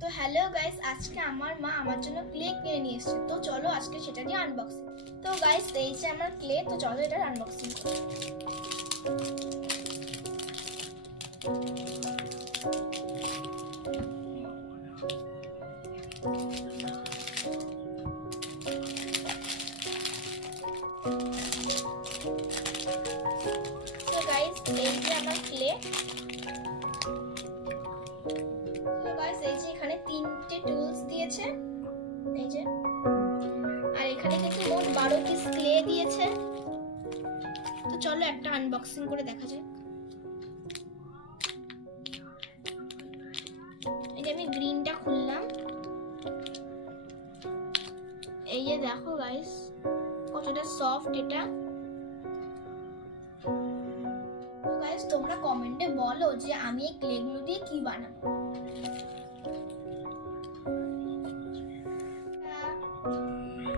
তো hello guys, আজকে আমার মা আমার জন্য ক্লে কিনে নিয়ে এসেছে। তো চলো আজকে সেটা দিয়ে আনবক্সিং। তো গাইস, এই যে আমার ক্লে, তো চলো এটার আনবক্সিং করি। তো গাইস, এই যে আমার ক্লে। তো গাইস, এই যে এখানে তিনটে টুলস দিয়েছে, এই যে, আর এখানে কিন্তু মোট 12 পিস ক্লে দিয়েছে। তো চলো একটা আনবক্সিং করে দেখা যাক। এই যে আমি গ্রিনটা খুললাম, এই যে দেখো গাইস কতটা সফট এটা। তো গাইস, তোমরা কমেন্টে বলো যে আমি এই ক্লেগুলো দিয়ে কি বানাবো।